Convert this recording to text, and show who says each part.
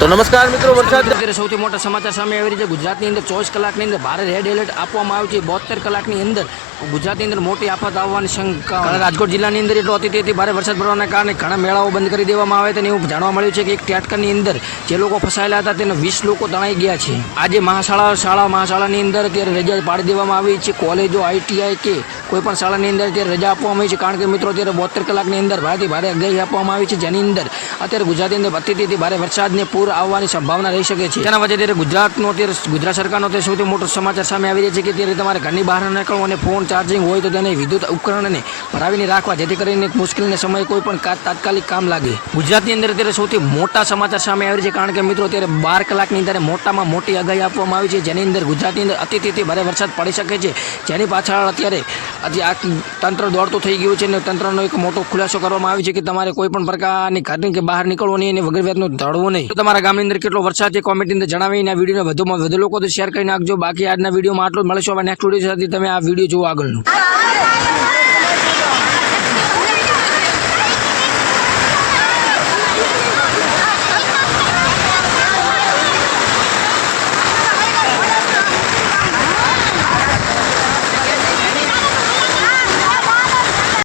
Speaker 1: તો નમસ્કાર મિત્રો, વરસાદ
Speaker 2: અત્યારે સૌથી મોટા સમાચાર સામે આવી રહ્યા છે. ગુજરાતની અંદર ચોવીસ કલાકની અંદર ભારે રેડ એલર્ટ આપવામાં આવ્યું છે. બોતેર કલાકની અંદર ગુજરાતની અંદર મોટી આફત આવવાની શંકા રાજકોટ જિલ્લાની અંદર એટલો અતિથી ભારે વરસાદ પડવાના કારણે ઘણા મેળાઓ બંધ કરી દેવામાં આવે અને એવું જાણવા મળ્યું છે કે એક ટેટકરની અંદર જે લોકો ફસાયેલા હતા તેને વીસ લોકો તણાઈ ગયા છે. આજે મહાશાળા શાળા મહાશાળાની અંદર અત્યારે રજા પાડી દેવામાં આવી છે. કોલેજો, આઈટીઆઈ કે કોઈ પણ શાળાની અંદર અત્યારે રજા આપવામાં આવી છે. કારણ કે મિત્રો, અત્યારે બોતેર કલાકની અંદર ભારેથી ભારે આગાહી આપવામાં આવી છે. જેની અંદર અત્યારે ગુજરાતની અંદર અતિથી ભારે વરસાદને પૂર આવવાની સંભાવના રહી શકે છે. તેના વચ્ચે અત્યારે ગુજરાતનો અત્યારે ગુજરાત સરકારનો અત્યારે સૌથી મોટો સમાચાર સામે આવી રહ્યા છે કે અત્યારે તમારે ઘરની બહાર નીકળવું અને ફોન ચાર્જિંગ હોય તો તેને વિદ્યુત ઉપકરણને ભરાવીને રાખવા, જેથી કરીને મુશ્કેલીને સમયે કોઈ પણ તાત્કાલિક કામ લાગે. ગુજરાતની અંદર અત્યારે સૌથી મોટા સમાચાર સામે આવી છે કારણ કે મિત્રો અત્યારે બાર કલાકની અંદર મોટામાં મોટી આગાહી આપવામાં આવી છે, જેની અંદર ગુજરાતની અંદર અતિથી ભારે વરસાદ પડી શકે છે, જેની પાછળ અત્યારે આ તંત્ર દોડતું થઈ ગયું છે અને તંત્રનો એક મોટો ખુલાસો કરવામાં આવ્યો છે કે તમારે કોઈ પણ પ્રકારની ઘરની કે બહાર નીકળવું નહીં અને વગર વ્યાજનું ધડવો નહીં. તો તમારા ગામની અંદર કેટલો વરસાદ છે કોમેન્ટની અંદર જણાવીને આ વિડીયોને વધુમાં વધુ લોકો શેર કરી નાખજો. બાકી આજના વિડીયોમાં આટલું જ. મળીશું હવે નેક્સ્ટ વીડિયો સાથે. તમે આ વીડિયો જુઓ આગળનું.